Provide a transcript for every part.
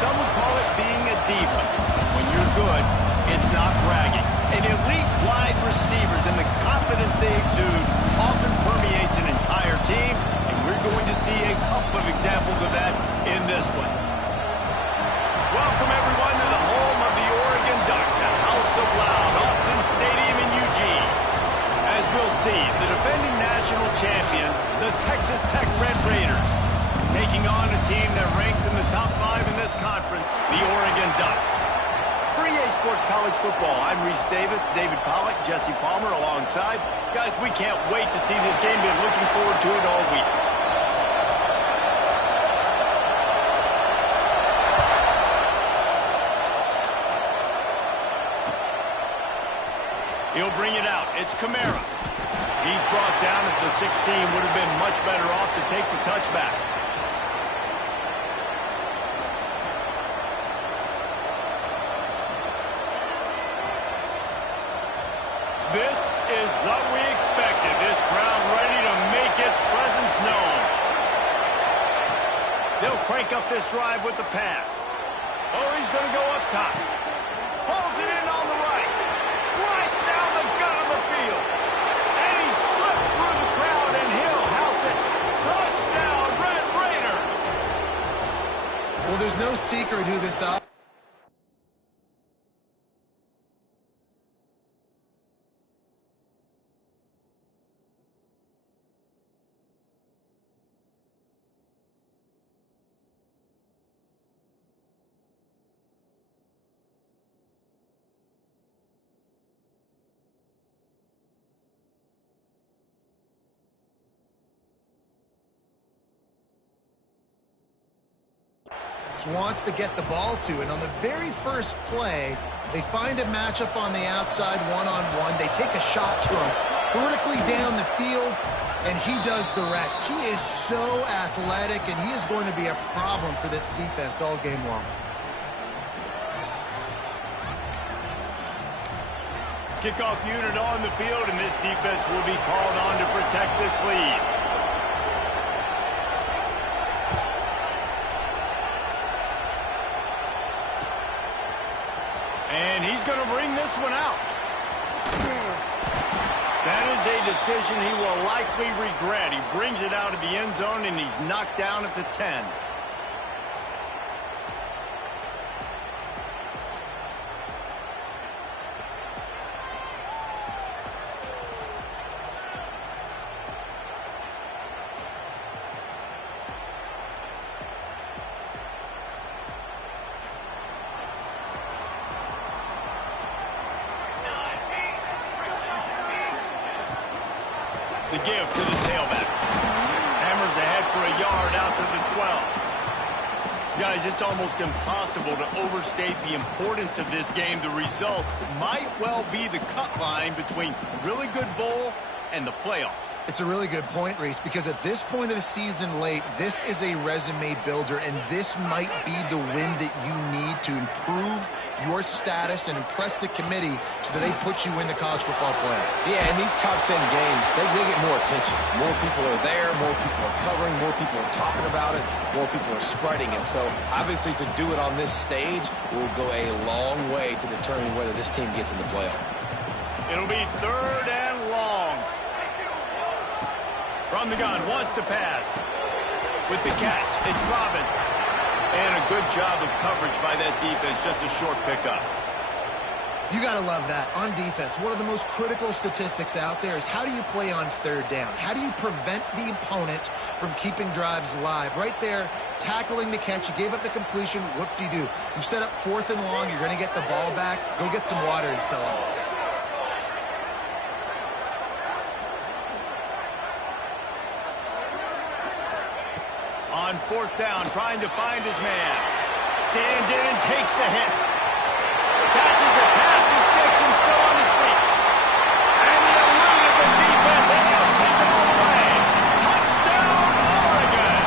some would call it being a diva. When you're good, it's not bragging. And elite wide receivers and the confidence they exude often permeates an entire team, and we're going to see a couple of examples of that in this one. Welcome, everyone, to the home of the Oregon Ducks, a house of loud, Autzen Stadium in Eugene. As we'll see, the defending national champions, the Texas Tech Red Raiders, taking on a team that ranks in the top 5 in this conference, the Oregon Ducks. For EA Sports College Football, I'm Reese Davis, David Pollack, Jesse Palmer alongside. Guys, we can't wait to see this game. Been looking forward to it all week. He'll bring it out. It's Kamara. He's brought down at the 16. Would have been much better off to take the touchback. This is what we expected. This crowd ready to make its presence known. They'll crank up this drive with the pass. Oh, he's going to go up top. Pulls it in on the right. Right down the gut of the field. And he slipped through the crowd, and he'll house it. Touchdown, Red Raiders. Well, there's no secret who this is. Wants to get the ball to, and on the very first play, they find a matchup on the outside one-on-one. They take a shot to him vertically down the field, and he does the rest. He is so athletic, and he is going to be a problem for this defense all game long. Kickoff unit on the field, and this defense will be called on to protect this lead. And he's going to bring this one out. That is a decision he will likely regret. He brings it out of the end zone, and he's knocked down at the 10. The give to the tailback. Hammers ahead for a yard out to the 12. Guys, it's almost impossible to overstate the importance of this game. The result might well be the cut line between really good bowl and the playoffs. It's a really good point, Reese, because at this point of the season late, this is a resume builder, and this might be the win that you need to improve your status and impress the committee so that they put you in the college football playoff. Yeah, in these top 10 games, they get more attention. More people are there, more people are covering, more people are talking about it, more people are spreading it. So, obviously, to do it on this stage will go a long way to determine whether this team gets in the playoff. It'll be 3rd and long. From the gun, wants to pass. With the catch, it's Robbins. And a good job of coverage by that defense, just a short pickup. You got to love that. On defense, one of the most critical statistics out there is how do you play on 3rd down? How do you prevent the opponent from keeping drives alive? Right there, tackling the catch. You gave up the completion. What do? You set up 4th and long. You're going to get the ball back. Go get some water and sell it. On 4th down, trying to find his man. Stands in and takes the hit. Catches the pass, he sticks him still on his feet. And he eluded the defense, and he'll take it all away. Touchdown, Oregon!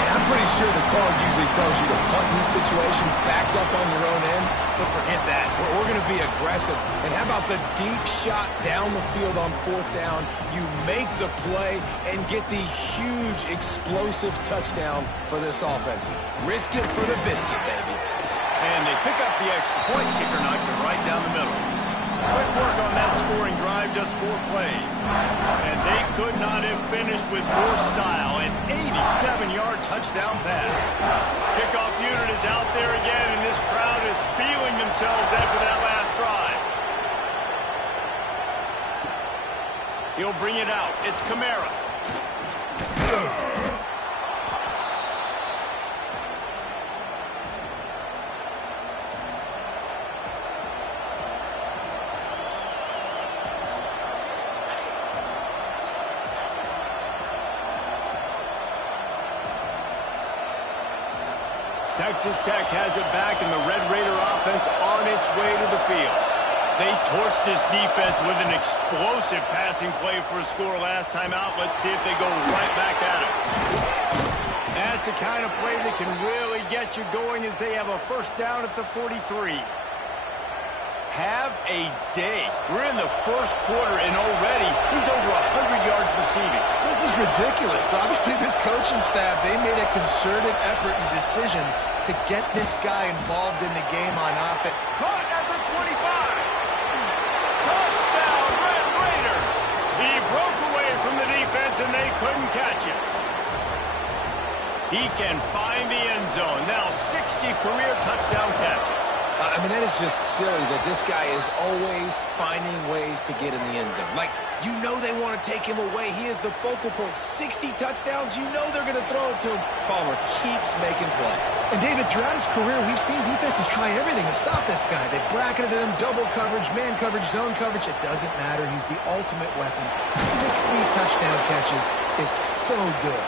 And I'm pretty sure the call usually tells you to punt in this situation, backed up on your own end, but forget that. We're going to be aggressive. And how about the deep shot down the field on 4th down? You make the play and get the huge explosive touchdown for this offense. Risk it for the biscuit, baby. And they pick up the extra point. Kicker knocked it right down the middle. Quick work on that scoring drive, just 4 plays. And they could not have finished with more style. An 87-yard touchdown pass. Kickoff unit is out there again, and this crowd is feeling themselves after that last drive. He'll bring it out. It's Kamara. Texas Tech has it back, and the Red Raider offense on its way to the field. They torched this defense with an explosive passing play for a score last time out. Let's see if they go right back at it. That's the kind of play that can really get you going as they have a first down at the 43. Have a day. We're in the first quarter, and already he's over 100 yards receiving. This is ridiculous. Obviously, this coaching staff, they made a concerted effort and decision to get this guy involved in the game on offense. Caught at the 25. Touchdown, Red Raiders. He broke away from the defense, and they couldn't catch him. He can find the end zone. Now 60 career touchdown catches. I mean, that is just silly that this guy is always finding ways to get in the end zone. Like, you know they want to take him away. He is the focal point. 60 touchdowns, you know they're going to throw it to him. Palmer keeps making plays. And, David, throughout his career, we've seen defenses try everything to stop this guy. They bracketed him, double coverage, man coverage, zone coverage. It doesn't matter. He's the ultimate weapon. 60 touchdown catches is so good.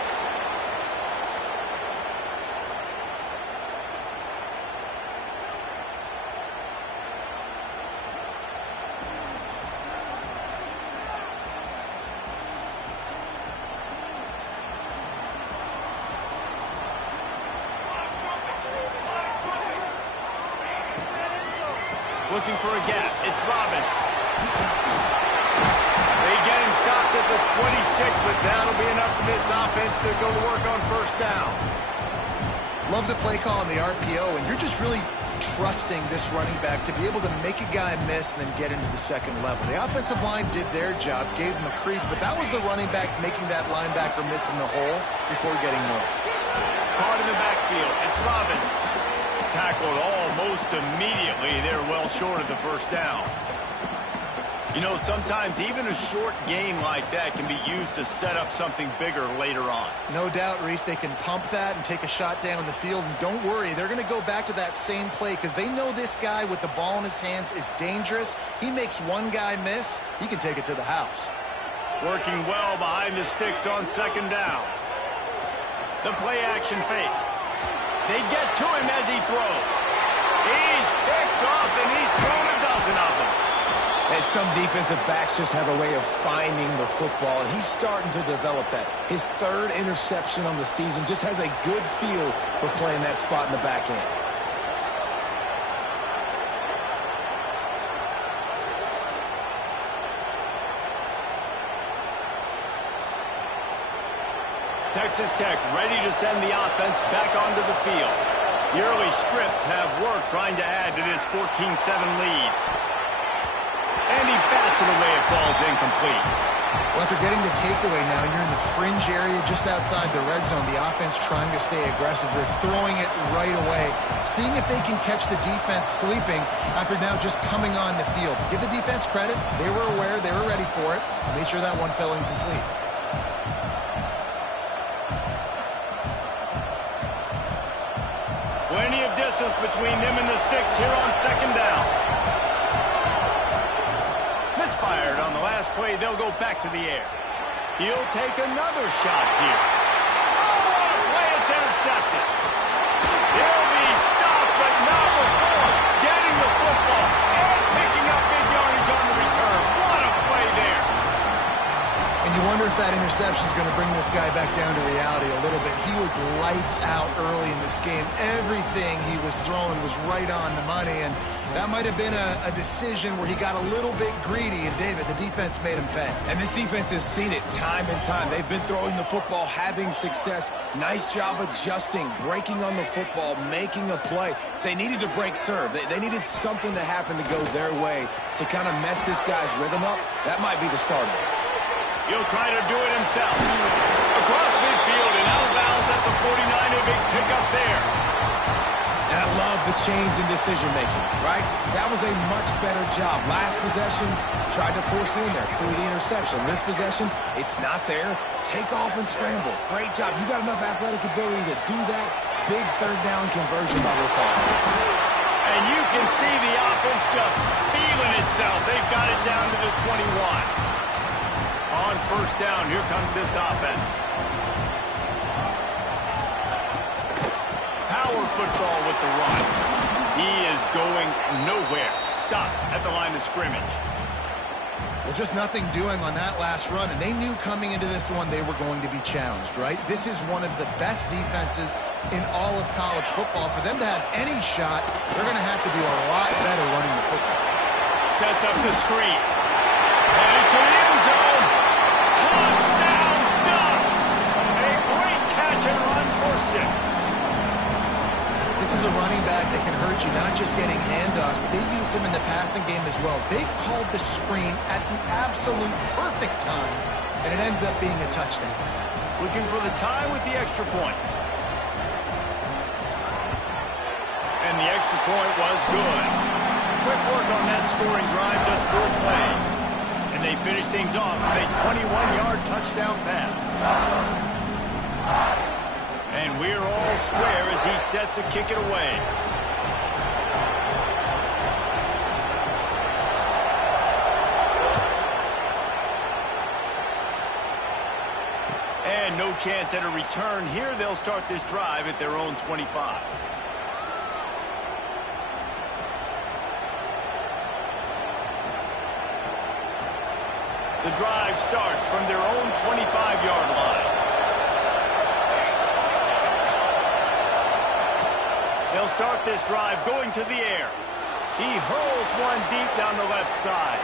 Looking for a gap. It's Robbins. They get him stopped at the 26, but that'll be enough for this offense to go to work on first down. Love the play call on the RPO, and you're just really trusting this running back to be able to make a guy miss and then get into the second level. The offensive line did their job, gave him a crease, but that was the running back making that linebacker miss in the hole before getting north. Caught in the backfield. It's Robbins. Tackled almost immediately. They're well short of the first down. You know, sometimes even a short gain like that can be used to set up something bigger later on. No doubt, Reese, they can pump that and take a shot down the field. And don't worry, they're going to go back to that same play because they know this guy with the ball in his hands is dangerous. He makes one guy miss, he can take it to the house. Working well behind the sticks on second down. The play action fake. They get to him as he throws. He's picked off, and he's thrown a dozen of them. And some defensive backs just have a way of finding the football, and he's starting to develop that. His 3rd interception on the season just has a good feel for playing that spot in the back end. Texas Tech ready to send the offense back onto the field. The early scripts have worked trying to add to this 14-7 lead. And he bats it away. It falls incomplete. Well, after getting the takeaway now, you're in the fringe area just outside the red zone. The offense trying to stay aggressive. They're throwing it right away, seeing if they can catch the defense sleeping after now just coming on the field. Give the defense credit. They were aware. They were ready for it. Made sure that one fell incomplete. Plenty of distance between them and the sticks here on second down. Misfired on the last play. They'll go back to the air. He'll take another shot here. Oh, what a play. It's intercepted. He'll be stopped, but not before getting the football and picking up big yardage on the return. What a play there. And You wonder if that interception is going to bring this guy back down to reality a little bit. He was lights out early in this game. Everything he was throwing was right on the money, and that might have been a decision where he got a little bit greedy, and David, the defense made him pay. And this defense has seen it time and time. They've been throwing the football, having success. Nice job adjusting, breaking on the football, making a play. They needed to break serve. They needed something to happen to go their way to kind of mess this guy's rhythm up. That might be the start of it. He'll try to do it himself. Across midfield and out of bounds at the 49. A big pickup there. And I love the change in decision-making, right? That was a much better job. Last possession, tried to force it in there through the interception. This possession, it's not there. Take off and scramble. Great job. You got enough athletic ability to do that. Big third down conversion by this offense. And you can see the offense just feeling itself. They've got it down to the 21. On first down, here comes this offense. Power football with the run. He is going nowhere. Stop at the line of scrimmage. Well, just nothing doing on that last run, and they knew coming into this one they were going to be challenged, right? This is one of the best defenses in all of college football. For them to have any shot, they're going to have to do a lot better running the football. Sets up the screen. Headed to the end zone. Touchdown Ducks! A great catch and run for 6. This is a running back that can hurt you, not just getting handoffs, but they use him in the passing game as well. They called the screen at the absolute perfect time, and it ends up being a touchdown. Looking for the tie with the extra point. And the extra point was good. Quick work on that scoring drive, just 4 plays. And they finish things off with a 21-yard touchdown pass. And we're all square as he's set to kick it away. And no chance at a return here. They'll start this drive at their own 25. The drive starts from their own 25-yard line. They'll start this drive going to the air. He hurls one deep down the left side.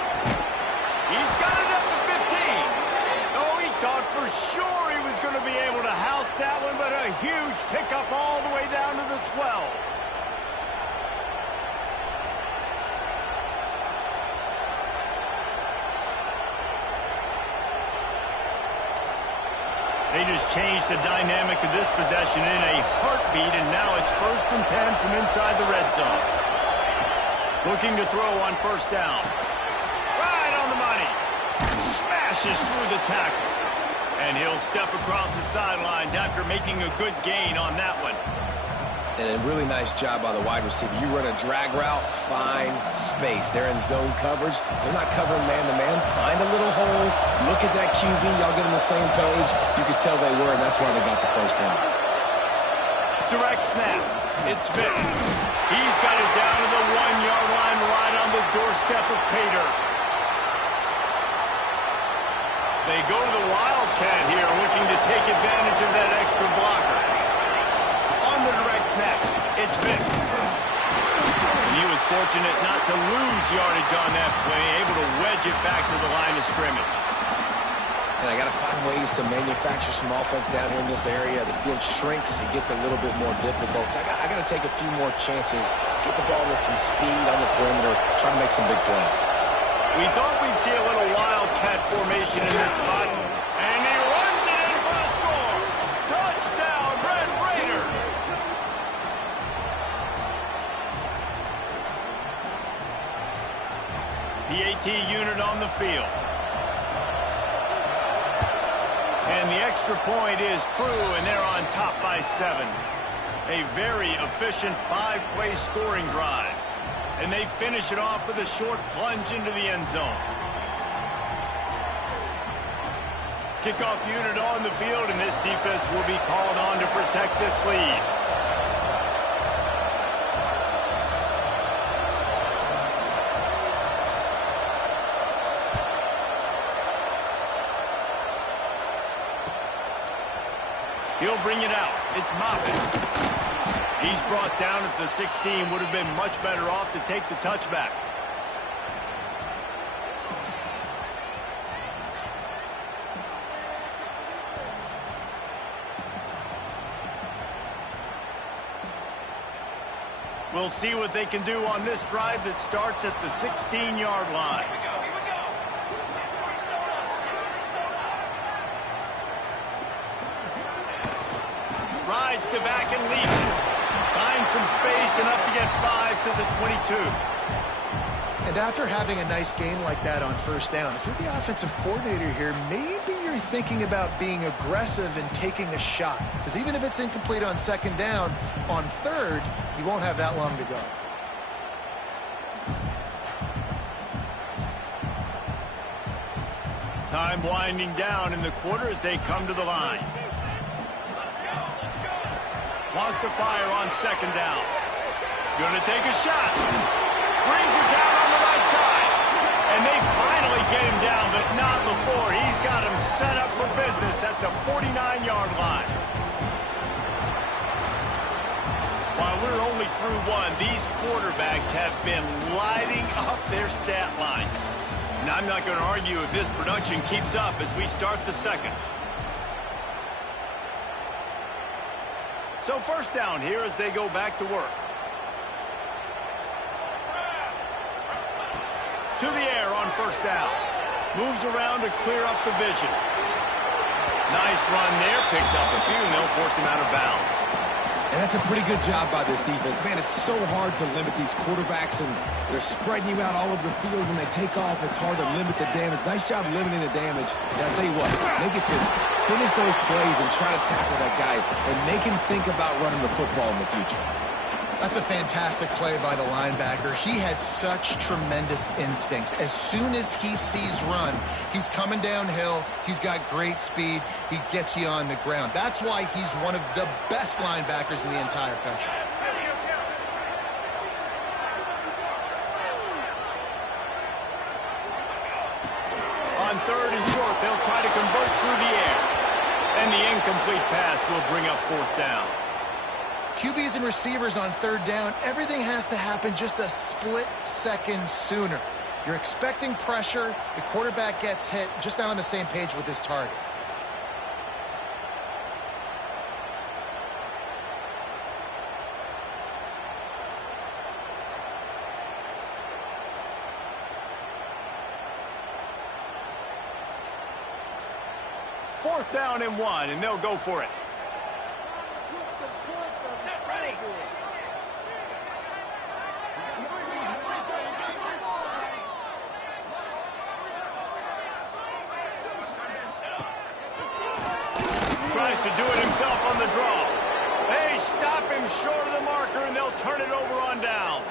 He's got it at the 15. Oh, he thought for sure he was going to be able to house that one, but a huge pickup all the way down to the 12. They just changed the dynamic of this possession in a heartbeat, and now it's 1st and 10 from inside the red zone. Looking to throw on first down. Right on the money. Smashes through the tackle. And he'll step across the sidelines after making a good gain on that one. And a really nice job by the wide receiver. You run a drag route, find space. They're in zone coverage. They're not covering man-to-man. Find a little hole. Look at that QB. Y'all get on the same page. You could tell they were, and that's why they got the first down. Direct snap. It's Vick. He's got it down to the 1-yard line right on the doorstep of Pater. They go to the Wildcat here, looking to take advantage of that extra blocker. On the direct snap, it's Vick. And he was fortunate not to lose yardage on that play, able to wedge it back to the line of scrimmage. And I got to find ways to manufacture some offense down here in this area. The field shrinks. It gets a little bit more difficult. So I got to take a few more chances, get the ball with some speed on the perimeter, try to make some big plays. We thought we'd see a little Wildcat formation in this spot. And he runs it in for the score. Touchdown, Red Raiders. The AT unit on the field. And the extra point is true, and they're on top by 7. A very efficient 5-play scoring drive. And they finish it off with a short plunge into the end zone. Kickoff unit on the field, and this defense will be called on to protect this lead. He'll bring it out. It's Moffitt. He's brought down at the 16. Would have been much better off to take the touchback. We'll see what they can do on this drive that starts at the 16-yard line. Rides to back and leads it. Finds some space, enough to get 5 to the 22. And after having a nice game like that on first down, if you're the offensive coordinator here, maybe you're thinking about being aggressive and taking a shot. Because even if it's incomplete on second down, on third, you won't have that long to go. Time winding down in the quarter as they come to the line. Wants to fire on second down. Gonna take a shot. Brings it down on the right side. And they finally get him down, but not before. He's got him set up for business at the 49-yard line. While we're only through one, these quarterbacks have been lighting up their stat line. And I'm not going to argue if this production keeps up as we start the second. So first down here as they go back to work. To the air on first down. Moves around to clear up the vision. Nice run there. Picks up a few and they'll force him out of bounds. And that's a pretty good job by this defense. Man, it's so hard to limit these quarterbacks, and they're spreading you out all over the field. When they take off, it's hard to limit the damage. Nice job limiting the damage. And I'll tell you what, make it finish those plays and try to tackle that guy and make him think about running the football in the future. That's a fantastic play by the linebacker. He has such tremendous instincts. As soon as he sees run, he's coming downhill. He's got great speed. He gets you on the ground. That's why he's one of the best linebackers in the entire country. On third and short, they'll try to convert through the air. And the incomplete pass will bring up fourth down. QBs and receivers on third down, everything has to happen just a split second sooner. You're expecting pressure, the quarterback gets hit, just not on the same page with his target. Fourth down and 1, and they'll go for it. Tries to do it himself on the draw. They stop him short of the marker, and they'll turn it over on downs.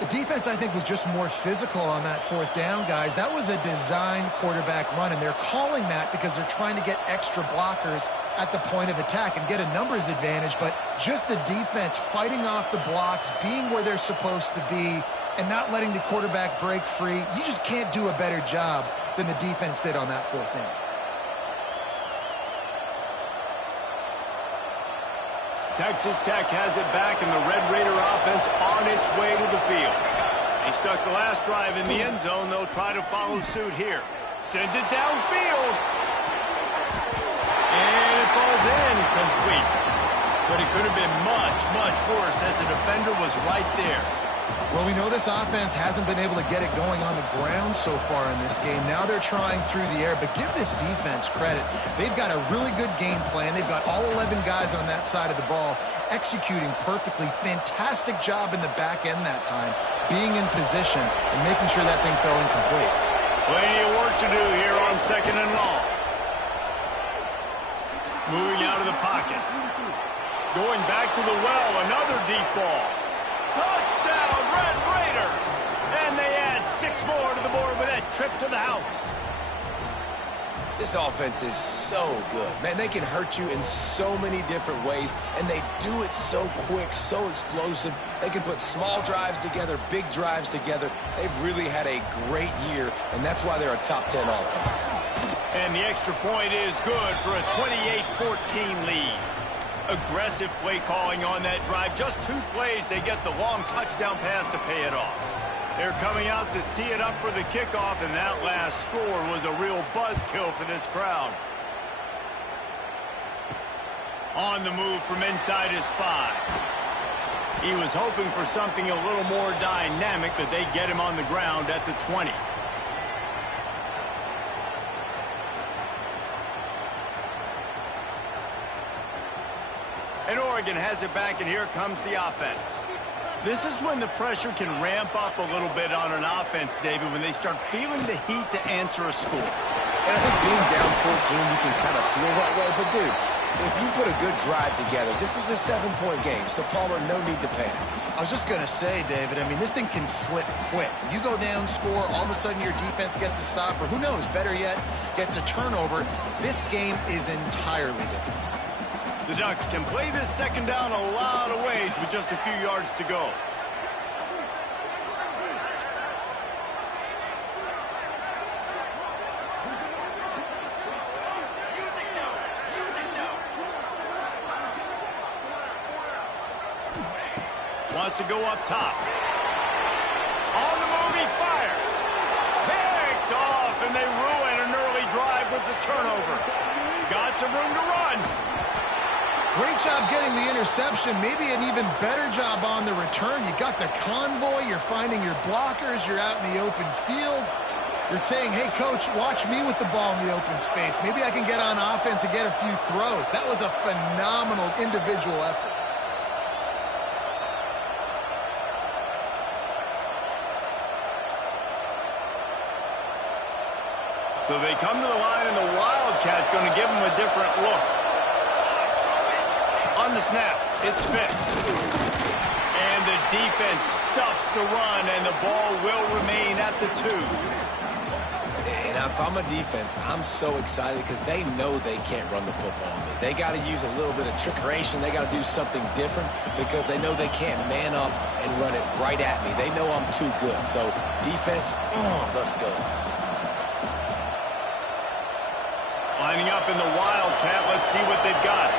The defense, I think, was just more physical on that fourth down, guys. That was a design quarterback run, and they're calling that because they're trying to get extra blockers at the point of attack and get a numbers advantage, but just the defense fighting off the blocks, being where they're supposed to be, and not letting the quarterback break free. You just can't do a better job than the defense did on that fourth down. Texas Tech has it back, and the Red Raider offense on its way to the field. They stuck the last drive in the end zone. They'll try to follow suit here. Sends it downfield. And it falls in complete. But it could have been much, much worse as the defender was right there. Well, we know this offense hasn't been able to get it going on the ground so far in this game. Now they're trying through the air, but give this defense credit. They've got a really good game plan. They've got all 11 guys on that side of the ball executing perfectly. Fantastic job in the back end that time, being in position and making sure that thing fell incomplete. Plenty of work to do here on second and long. Moving out of the pocket. Going back to the well, another deep ball. Touchdown, Red Raiders! And they add 6 more to the board with that trip to the house. This offense is so good. Man, they can hurt you in so many different ways, and they do it so quick, so explosive. They can put small drives together, big drives together. They've really had a great year, and that's why they're a top 10 offense. And the extra point is good for a 28-14 lead. Aggressive play calling on that drive. Just 2 plays, they get the long touchdown pass to pay it off. They're coming out to tee it up for the kickoff, and that last score was a real buzzkill for this crowd. On the move from inside his 5. He was hoping for something a little more dynamic, but they get him on the ground at the 20. And Oregon has it back, and here comes the offense. This is when the pressure can ramp up a little bit on an offense, David, when they start feeling the heat to answer a score. And I think being down 14, you can kind of feel that way. But, dude, if you put a good drive together, this is a 7-point game, so Palmer, no need to panic. I was just going to say, David, I mean, this thing can flip quick. You go down, score, all of a sudden your defense gets a stop, or who knows, better yet, gets a turnover. This game is entirely different. The Ducks can play this second down a lot of ways with just a few yards to go. Wants to go up top. On the move, he fires. Picked off, and they ruin an early drive with the turnover. Got some room to run. Great job getting the interception. Maybe an even better job on the return. You got the convoy. You're finding your blockers. You're out in the open field. You're saying, hey, coach, watch me with the ball in the open space. Maybe I can get on offense and get a few throws. That was a phenomenal individual effort. So they come to the line, and the Wildcat going to give them a different look. On the snap, it's Vick. And the defense stuffs the run, and the ball will remain at the 2. And if I'm a defense, I'm so excited because they know they can't run the football on me. They got to use a little bit of trickeration. They got to do something different because they know they can't man up and run it right at me. They know I'm too good. So defense, let's go. Lining up in the Wildcat, let's see what they've got.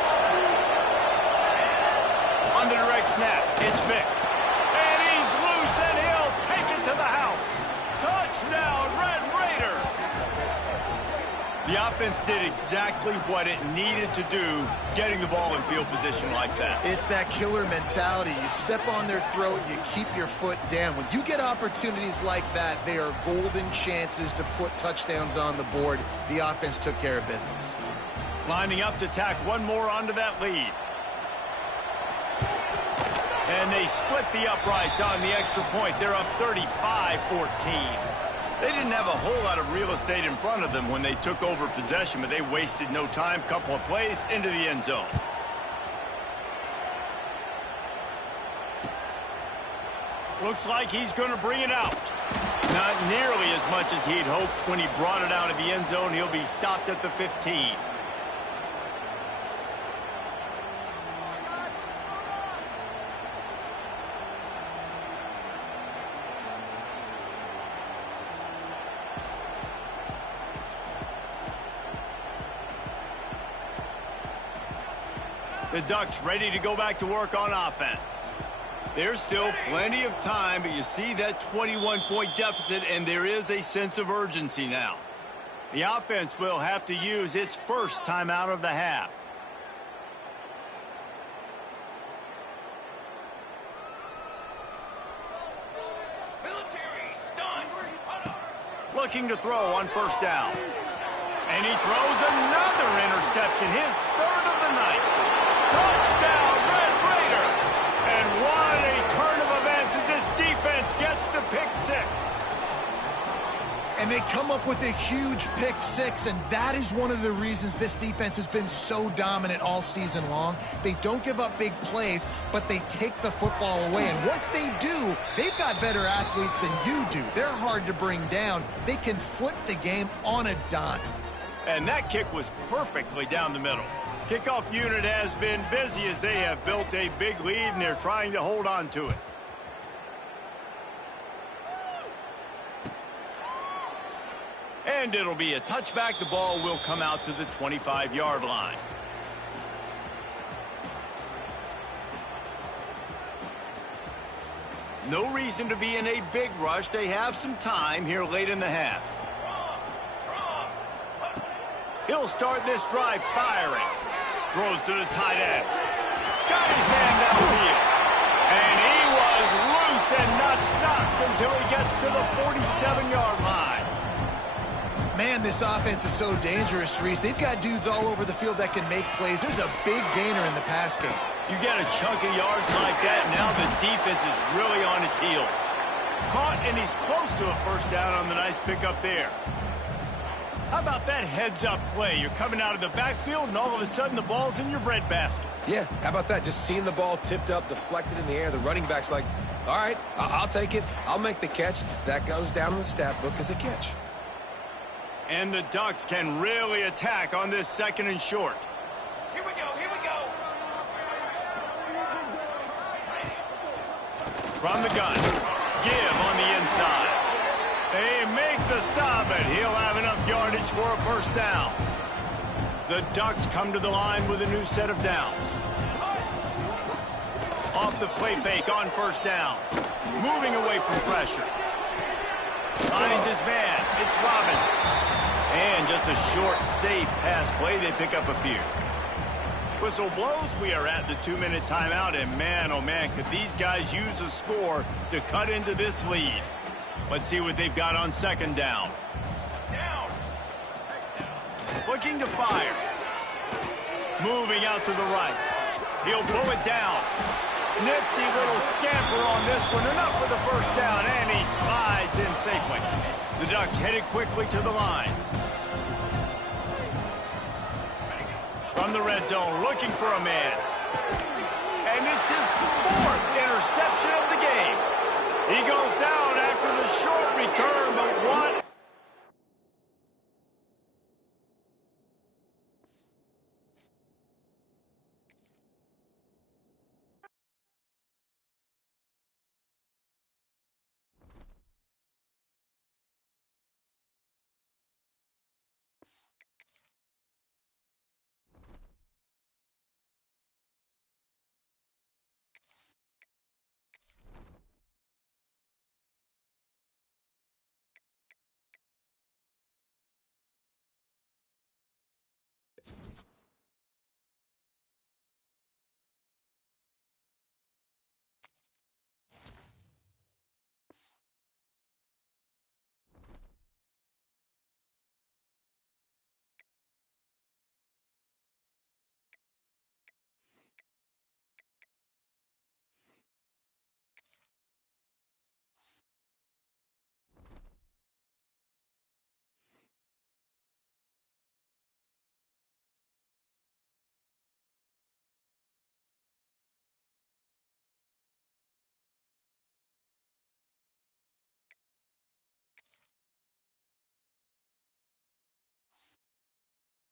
On the direct snap, it's Vick. And he's loose, and he'll take it to the house. Touchdown, Red Raiders! The offense did exactly what it needed to do, getting the ball in field position like that. It's that killer mentality. You step on their throat, you keep your foot down. When you get opportunities like that, they are golden chances to put touchdowns on the board. The offense took care of business. Lining up to tack one more onto that lead. And they split the uprights on the extra point. They're up 35-14. They didn't have a whole lot of real estate in front of them when they took over possession, but they wasted no time. Couple of plays into the end zone. Looks like he's going to bring it out. Not nearly as much as he'd hoped when he brought it out of the end zone. He'll be stopped at the 15. The Ducks ready to go back to work on offense. There's still plenty of time, but you see that 21-point deficit, and there is a sense of urgency now. The offense will have to use its first timeout of the half. Looking to throw on first down. And he throws another interception, his third of the night. Touchdown, Red Raiders! And what a turn of events as this defense gets the pick 6. And they come up with a huge pick 6, and that is one of the reasons this defense has been so dominant all season long. They don't give up big plays, but they take the football away. And once they do, they've got better athletes than you do. They're hard to bring down. They can flip the game on a dime. And that kick was perfectly down the middle. Kickoff unit has been busy as they have built a big lead, and they're trying to hold on to it. And And it'll be a touchback. The ball will come out to the 25-yard line. No reason to be in a big rush. They have some time here late in the half. He'll start this drive firing. Throws to the tight end. Got his man downfield. And he was loose and not stopped until he gets to the 47-yard line. Man, this offense is so dangerous, Reese. They've got dudes all over the field that can make plays. There's a big gainer in the pass game. You get a chunk of yards like that, now the defense is really on its heels. Caught, and he's close to a first down on the nice pickup there. How about that heads-up play? You're coming out of the backfield, and all of a sudden the ball's in your breadbasket. Yeah, how about that? Just seeing the ball tipped up, deflected in the air. The running back's like, all right, I'll take it. I'll make the catch. That goes down in the stat book as a catch. And the Ducks can really attack on this second and short. Here we go, here we go. From the gun, give on the inside. They make the stop, and he'll have enough yardage for a first down. The Ducks come to the line with a new set of downs. Off the play fake on first down. Moving away from pressure. Finds his man. It's Robbins. And just a short, safe pass play. They pick up a few. Whistle blows. We are at the 2-minute timeout. And man, oh man, could these guys use a score to cut into this lead. Let's see what they've got on second down. Looking to fire. Moving out to the right. He'll pull it down. Nifty little scamper on this one. Enough for the first down, and he slides in safely. The Ducks headed quickly to the line. From the red zone, looking for a man. And it's his 4th interception of the game. He goes down after the short return, but what